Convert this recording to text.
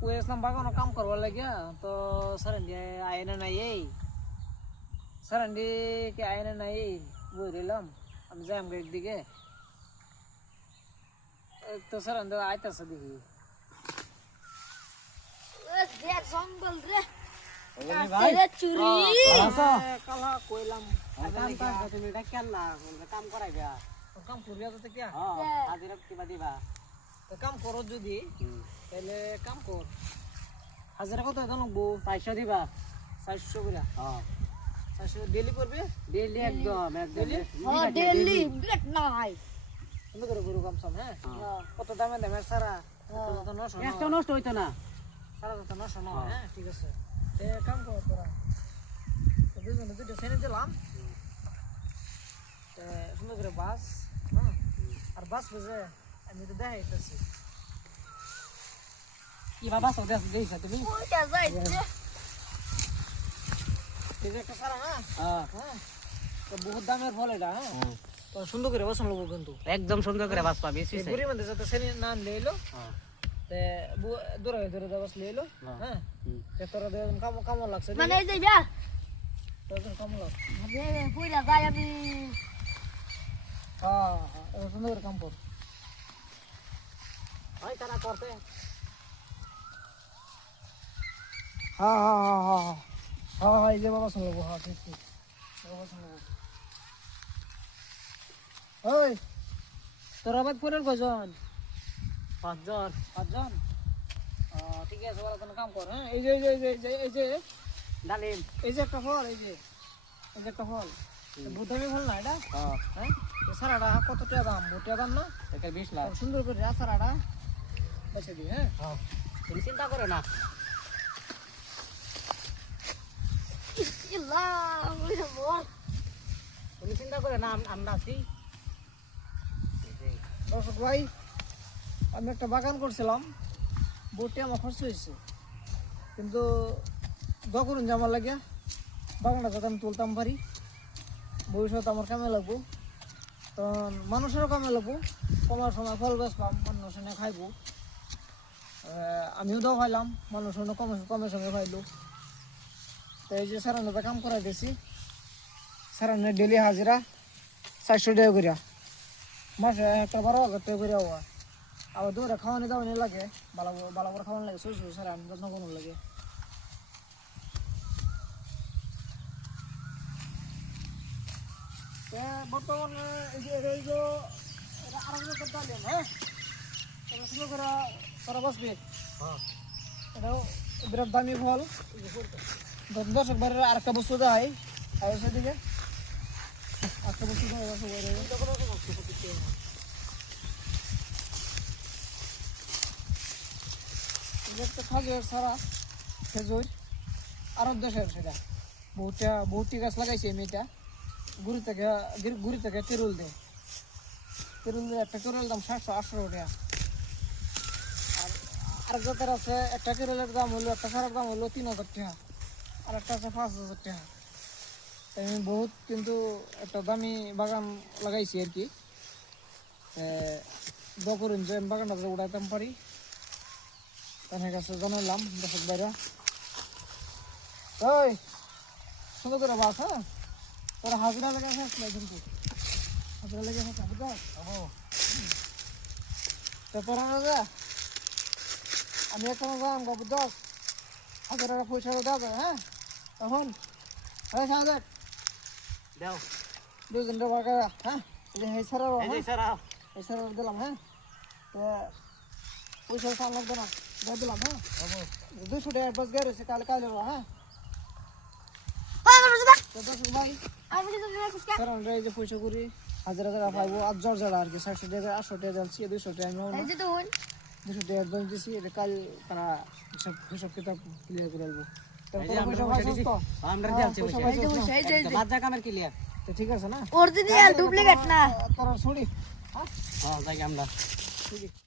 কুয়েছিলাম বাগানো কাম করবার লাগিয়া তো সারান্ডি আয়না নাই এই সারান্ডি কি আয়না নাই বই রইলাম আমি যাই আমার দিকে তো সারান্ডি আইতাছে দেখি জঙ্গল রে চুরি কালা কইলাম তুমি এটা কেন না কাম করাইবা কাম করবি তো কে হাজিরা কিবা দিবা তো কাম করো যদি তাহলে কাম কর হাজারা কত জানবো 400 দিবা 400 করে হ্যাঁ 400 ডেলি করবে ডেইলি একদম ডেইলি বিরাট নাই তুমি করে গরু কাম সব হ্যাঁ কত দামে দামে সারা তো নষ্ট একটা নষ্ট হইতো না সারা তো নষ্ট না হ্যাঁ ঠিক আছে তে কাম কর তোরা তো দুজনে দুটো সেনে দিলাম তে সুন্দর করে বাস হ্যাঁ আর বাস বুঝে আমি তো দেখাইতেছি কি বাবা সব দেইছা তুমি ওইটা যাই এই যে একটা সারা হ্যাঁ হ্যাঁ হ্যাঁ তো বহুত দামের ফল এটা হ্যাঁ তো সুন্দর করে বসান লোক কিন্তু একদম সুন্দর করে বাস পাবি এই বুড়ি মধ্যে যত সেনে নাম লইলো হ্যাঁ তে দূরে দূরে বস লইলো হ্যাঁ তে তোরা দে কাম কাম লাগছে মানে এই যাইবা তোর কাম লাগ মানে পুরা যাই আমি হ্যাঁ সুন্দর করে কাম কর ওই তারা করতে হ্যাঁ হ্যাঁ হ্যাঁ হ্যাঁ হ্যাঁ হ্যাঁ এই যে বাবা শুনবো হ্যাঁ ঠিক ঠিক বাবা শুনবো ওই তোর আবার পরের কজন 5 জন 5 জন ঠিক আছে বলা কোনো কাম কর হ্যাঁ এই যে এই যে ডালিম এই যে একটা ফল এই যে একটা ফল বুধামি ফল না এটা হ্যাঁ হ্যাঁ সারাটা কত টাকা দাম বুটিয়া দাম না এটা 20 লাখ সুন্দর করে সারাটা বেচে দিই হ্যাঁ হ্যাঁ তুমি চিন্তা করো না ইল্লা ওইটা বল তুমি চিন্তা করো না আমরা আছি দর্শক ভাই আমি একটা বাগান করছিলাম বটি আমার খরচ হয়েছে কিন্তু যখন জামা লাগিয়া বাগানটা যাতে আমি তুলতাম পারি ভবিষ্যৎ আমার কামে লাগবো তখন মানুষেরও কামে লাগবো কমার সময় ফল গাছ পাম মানুষ এনে খাইবো আমিও দাও খাইলাম মানুষ এনে কমের সঙ্গে খাইলো তো এই যে সারানোতে কাম করাই দিয়েছি সারানো ডেলি হাজিরা 400 টাকা করিয়া মাসে একটা 12,000 টাকা করে হওয়া আবার দূরে খাওয়ানি দাওয়ানি লাগে ভালো করে খাওয়ানো লাগে সই সই সারান যত্ন কোনো লাগে বর্তমানে এই যে আরো করতে পারলেন হ্যাঁ এটা সুন্দর করে তোরা বসবি হ্যাঁ এটাও বিরাট দামি ফল দর্শক বাড়ির আরেকটা বস্তু দেয় আর সেদিকে আরেকটা বস্তু একটা খাজুর সারা খেজুর আরব দেশের সেটা বহুটি গাছ লাগাইছে মেয়েটা গুড়ি থেকে তেরুল দিয়ে একটা তেরুল দাম 700-800 টাকা আর জাতের আছে একটা কেরলের দাম হলো একটা সারার দাম হলো 3,000 টাকা আর একটা আছে 5,000 টাকা আমি বহুত কিন্তু একটা দামি বাগান লাগাইছি আর কি করুন যে বাগানটা উড়াইতাম পারি তার কাছে জানালাম দর্শক ভাইরা ওই সুন্দর করে বাস হ্যাঁ তোরা হাজিরা লেগে আসলে কিন্তু হাজিরা লেগে আসা বুঝা তো তোরা রাজা আমি একটা যাম গো 10,000 টাকা পয়সা দেওয়া যাবে হ্যাঁ তখন হ্যাঁ সাহায্য দাও দুজন টাকা হ্যাঁ এই সারা এই সারা এই সারা দিলাম হ্যাঁ তো পয়সা সাল লাগবে না দিলাম হ্যাঁ 200 টাকা বাস গেছে কাল হ্যাঁ দর্শক ভাই কারণ এই যে পয়সা করি 1,000 পাইবো আর জর্জারা আর কি 700 টাকা 800 টাকা দিচ্ছি 200 টাকা আমি 200 টাকা অ্যাডভান্স দিচ্ছি এটা কাল তারা হিসাব কিতাব ক্লিয়ার করে দেবো আমরা দিচ্ছি বাজার কামের ক্লিয়ার তো ঠিক আছে না অরিজিনাল ডুপ্লিকেট না তোরা ছড়ি হ্যাঁ যাই আমরা ঠিক আছে